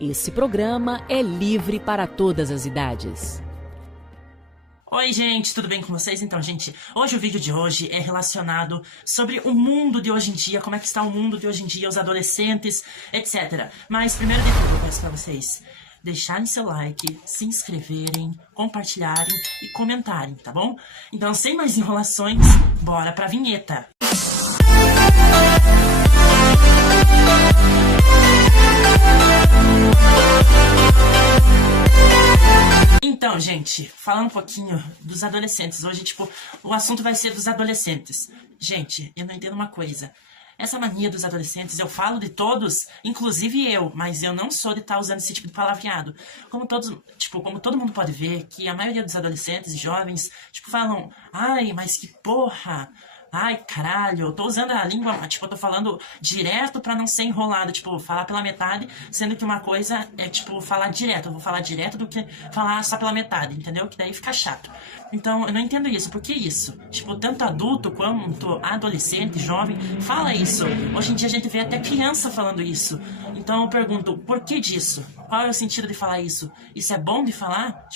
Esse programa é livre para todas as idades. Oi, gente, tudo bem com vocês? Então, gente, hoje o vídeo de hoje é relacionado sobre o mundo de hoje em dia, como é que está o mundo de hoje em dia, os adolescentes, etc. Mas, primeiro de tudo, eu peço para vocês deixarem seu like, se inscreverem, compartilharem e comentarem, tá bom? Então, sem mais enrolações, bora pra vinheta! Então, gente, falando um pouquinho dos adolescentes. Hoje, o assunto vai ser dos adolescentes. Gente, eu não entendo uma coisa. Essa mania dos adolescentes, eu falo de todos, inclusive eu, mas eu não sou de estar usando esse tipo de palavreado. Como todo mundo pode ver, que a maioria dos adolescentes e jovens, falam, ai, mas que porra... Ai, caralho, eu tô usando a língua, eu tô falando direto pra não ser enrolado, falar pela metade, sendo que uma coisa é, falar direto. Eu vou falar direto do que falar só pela metade, entendeu? Que daí fica chato. Então, eu não entendo isso. Por que isso? Tanto adulto quanto adolescente, jovem, fala isso. Hoje em dia a gente vê até criança falando isso. Então, eu pergunto, por que disso? Qual é o sentido de falar isso? Isso é bom de falar?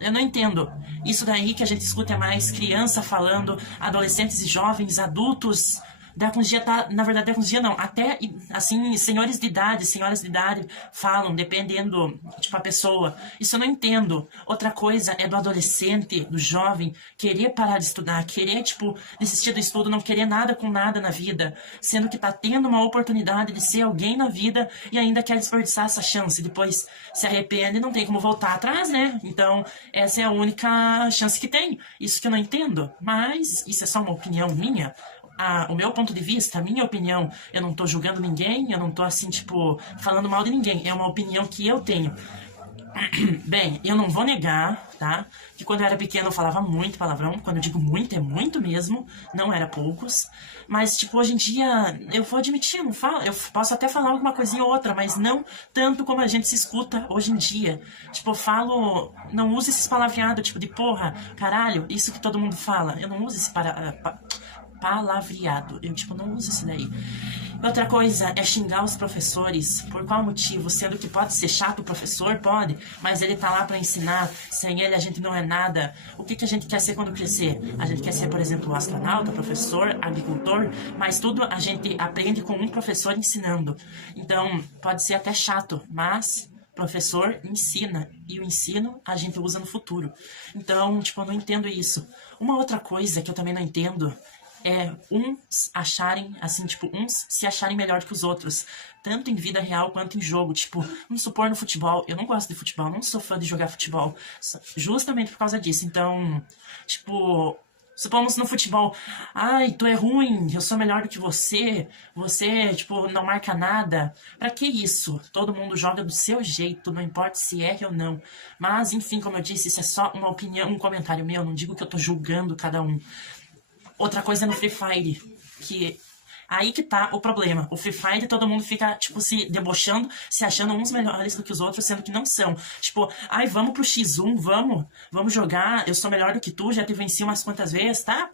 Eu não entendo. Isso daí que a gente escuta é mais criança falando, adolescentes e jovens, adultos. Diaconia tá, na verdade, diaconia não, até, assim, senhoras de idade falam, dependendo, a pessoa. Isso eu não entendo. Outra coisa é do adolescente, do jovem, querer parar de estudar, querer, desistir do estudo, não querer nada com nada na vida, sendo que tá tendo uma oportunidade de ser alguém na vida e ainda quer desperdiçar essa chance. Depois se arrepende e não tem como voltar atrás, né? Então, essa é a única chance que tem. Isso que eu não entendo. Mas, isso é só uma opinião minha. O meu ponto de vista, a minha opinião, eu não tô julgando ninguém, eu não tô assim, falando mal de ninguém, é uma opinião que eu tenho. Bem, eu não vou negar, tá, que quando eu era pequeno eu falava muito palavrão, quando eu digo muito, é muito mesmo, não era poucos, mas, hoje em dia, eu vou admitir, não falo, eu posso até falar alguma coisinha ou outra, mas não tanto como a gente se escuta hoje em dia. Eu falo, não uso esses palavreados, de porra, caralho, isso que todo mundo fala, eu não uso esse palavreado. Eu, não uso isso daí. Outra coisa é xingar os professores. Por qual motivo? Sendo que pode ser chato o professor? Pode. Mas ele tá lá pra ensinar. Sem ele a gente não é nada. O que a gente quer ser quando crescer? A gente quer ser, por exemplo, astronauta, professor, agricultor. Mas tudo a gente aprende com um professor ensinando. Então, pode ser até chato. Mas... professor ensina, e o ensino a gente usa no futuro. Então, eu não entendo isso. Uma outra coisa que eu também não entendo é uns acharem, assim, uns se acharem melhor que os outros, tanto em vida real quanto em jogo. Vamos supor no futebol, eu não gosto de futebol, não sou fã de jogar futebol, justamente por causa disso. Então, supomos no futebol, ai, tu é ruim, eu sou melhor do que você, não marca nada. Pra que isso? Todo mundo joga do seu jeito, não importa se erra ou não. Mas, enfim, como eu disse, isso é só uma opinião, um comentário meu, não digo que eu tô julgando cada um. Outra coisa no Free Fire, que... aí que tá o problema. O Free Fire, todo mundo fica, se debochando, se achando uns melhores do que os outros, sendo que não são. Ai, vamos pro X1, vamos jogar, eu sou melhor do que tu, já te venci umas quantas vezes, tá?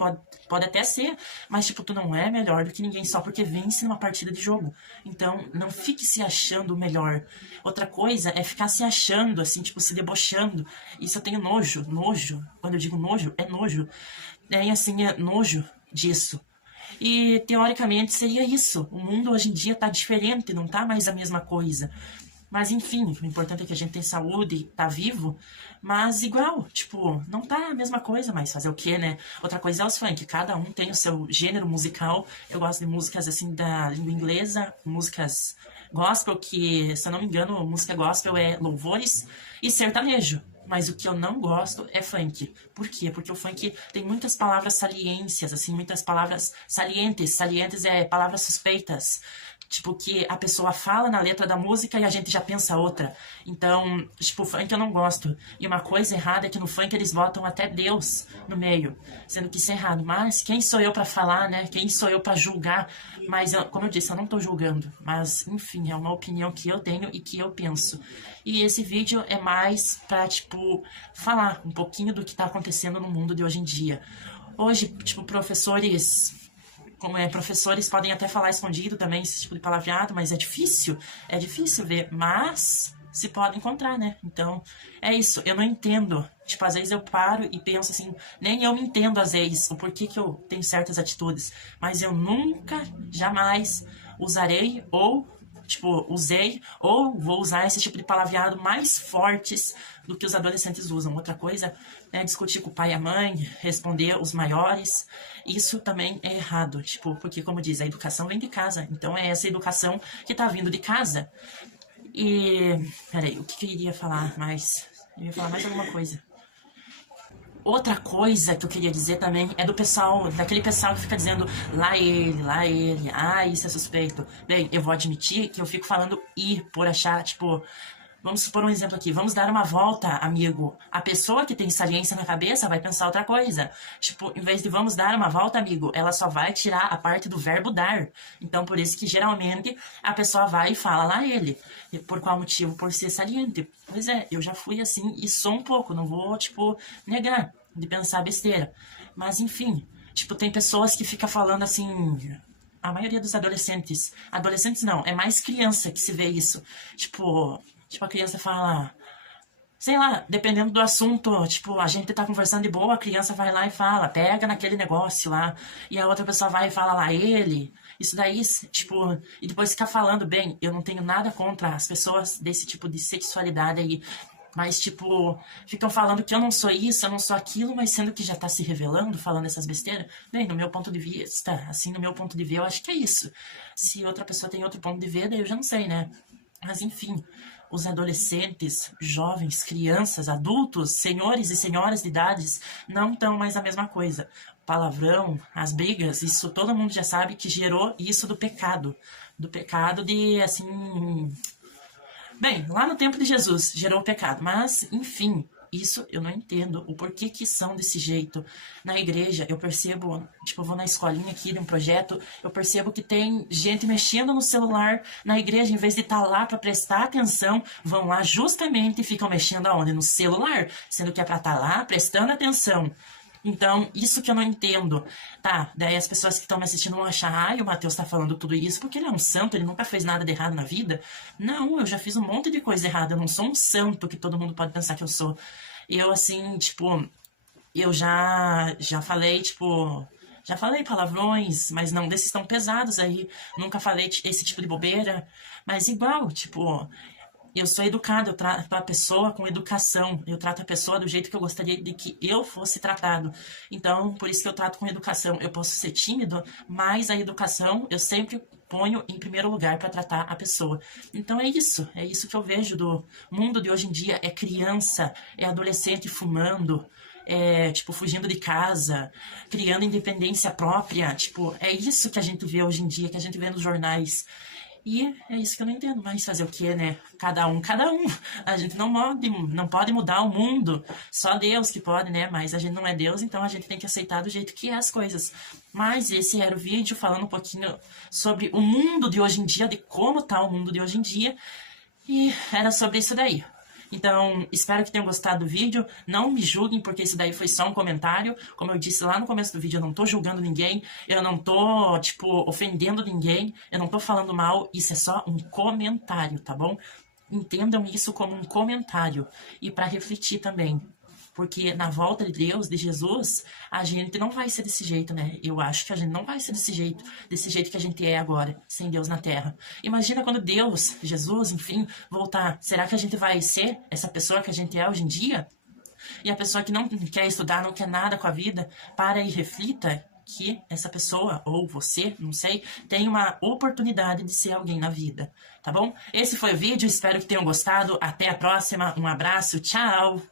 Pode até ser, mas, tu não é melhor do que ninguém só porque vence numa partida de jogo. Então, não fique se achando melhor. Outra coisa é ficar se achando, assim, se debochando. Isso eu tenho nojo. Quando eu digo nojo, é nojo. Assim, é nojo disso. E, teoricamente, seria isso. O mundo hoje em dia tá diferente, não tá mais a mesma coisa. Mas, enfim, o importante é que a gente tem saúde, tá vivo. Mas, igual, não tá a mesma coisa, mas fazer o quê, né? Outra coisa é os funk. Cada um tem o seu gênero musical. Eu gosto de músicas, assim, da língua inglesa, músicas gospel, que, se eu não me engano, música gospel é louvores, e sertanejo. Mas o que eu não gosto é funk. Por quê? Porque o funk tem muitas palavras saliências, assim, muitas palavras salientes. Salientes é palavras suspeitas. Que a pessoa fala na letra da música e a gente já pensa outra. Então, funk eu não gosto. E uma coisa errada é que no funk eles botam até Deus no meio, sendo que isso é errado. Mas quem sou eu pra falar, né? Quem sou eu pra julgar? Mas, como eu disse, eu não tô julgando. Mas, enfim, é uma opinião que eu tenho e que eu penso. E esse vídeo é mais pra, falar um pouquinho do que tá acontecendo no mundo de hoje em dia. Hoje, professores... professores podem até falar escondido também esse tipo de palavreado, mas é difícil ver. Mas se pode encontrar, né? Então, é isso. Eu não entendo. Tipo, às vezes eu paro e penso assim, nem eu me entendo às vezes o porquê que eu tenho certas atitudes, mas eu nunca, jamais usarei ou, tipo, usei ou vou usar esse tipo de palavreado mais fortes do que os adolescentes usam. Outra coisa é discutir com o pai e a mãe, responder os maiores. Isso também é errado, tipo, porque, como diz, a educação vem de casa. Então, é essa educação que tá vindo de casa. E, peraí, o que eu iria falar mais? Eu ia falar mais alguma coisa. Outra coisa que eu queria dizer também é do pessoal, daquele pessoal que fica dizendo lá ele, ah, isso é suspeito. Bem, eu vou admitir que eu fico falando por achar, tipo, vamos supor um exemplo aqui, vamos dar uma volta, amigo. A pessoa que tem saliência na cabeça vai pensar outra coisa. Tipo, em vez de vamos dar uma volta, amigo, ela só vai tirar a parte do verbo dar. Então, por isso que geralmente a pessoa vai e fala lá ele. E por qual motivo? Por ser saliente. Pois é, eu já fui assim e sou um pouco, não vou, tipo, negar de pensar besteira. Mas, enfim, tipo, tem pessoas que ficam falando assim... A maioria dos adolescentes... Adolescentes não, é mais criança que se vê isso. Tipo, a criança fala... Sei lá, dependendo do assunto, tipo, a gente tá conversando de boa, a criança vai lá e fala, pega naquele negócio lá. E a outra pessoa vai e fala lá, ele... Isso daí, tipo... E depois fica falando, bem, eu não tenho nada contra as pessoas desse tipo de sexualidade aí. Mas, tipo, ficam falando que eu não sou isso, eu não sou aquilo, mas sendo que já tá se revelando, falando essas besteiras. Bem, no meu ponto de vista, assim, no meu ponto de ver, eu acho que é isso. Se outra pessoa tem outro ponto de ver, daí eu já não sei, né? Mas, enfim, os adolescentes, jovens, crianças, adultos, senhores e senhoras de idades, não estão mais a mesma coisa. Palavrão, as brigas, isso todo mundo já sabe que gerou isso do pecado. Do pecado de, assim... Bem, lá no tempo de Jesus gerou o pecado, mas, enfim, isso eu não entendo, o porquê que são desse jeito. Na igreja, eu percebo, tipo, eu vou na escolinha aqui de um projeto, eu percebo que tem gente mexendo no celular na igreja, em vez de estar lá para prestar atenção, vão lá justamente e ficam mexendo aonde? No celular, sendo que é para estar lá prestando atenção. Então, isso que eu não entendo. Tá, daí as pessoas que estão me assistindo vão achar, ai, o Matheus tá falando tudo isso porque ele é um santo, ele nunca fez nada de errado na vida. Não, eu já fiz um monte de coisa errada, eu não sou um santo que todo mundo pode pensar que eu sou. Eu, assim, tipo, eu já falei, tipo... Já falei palavrões, mas não desses tão pesados aí. Nunca falei esse tipo de bobeira. Mas igual, tipo... Eu sou educado, eu trato a pessoa com educação, eu trato a pessoa do jeito que eu gostaria de que eu fosse tratado. Então, por isso que eu trato com educação. Eu posso ser tímido, mas a educação eu sempre ponho em primeiro lugar para tratar a pessoa. Então é isso que eu vejo do mundo de hoje em dia. É criança, é adolescente fumando, é, tipo, fugindo de casa, criando independência própria. Tipo, é isso que a gente vê hoje em dia, que a gente vê nos jornais. E é isso que eu não entendo mais. Fazer o quê, né? Cada um. A gente não pode mudar o mundo. Só Deus que pode, né? Mas a gente não é Deus, então a gente tem que aceitar do jeito que é as coisas. Mas esse era o vídeo falando um pouquinho sobre o mundo de hoje em dia, de como tá o mundo de hoje em dia. E era sobre isso daí. Então, espero que tenham gostado do vídeo. Não me julguem, porque isso daí foi só um comentário. Como eu disse lá no começo do vídeo, eu não tô julgando ninguém. Eu não tô, tipo, ofendendo ninguém. Eu não tô falando mal. Isso é só um comentário, tá bom? Entendam isso como um comentário. E para refletir também. Porque na volta de Deus, de Jesus, a gente não vai ser desse jeito, né? Eu acho que a gente não vai ser desse jeito que a gente é agora, sem Deus na Terra. Imagina quando Deus, Jesus, enfim, voltar. Será que a gente vai ser essa pessoa que a gente é hoje em dia? E a pessoa que não quer estudar, não quer nada com a vida, para e reflita que essa pessoa, ou você, não sei, tem uma oportunidade de ser alguém na vida, tá bom? Esse foi o vídeo, espero que tenham gostado. Até a próxima, um abraço, tchau!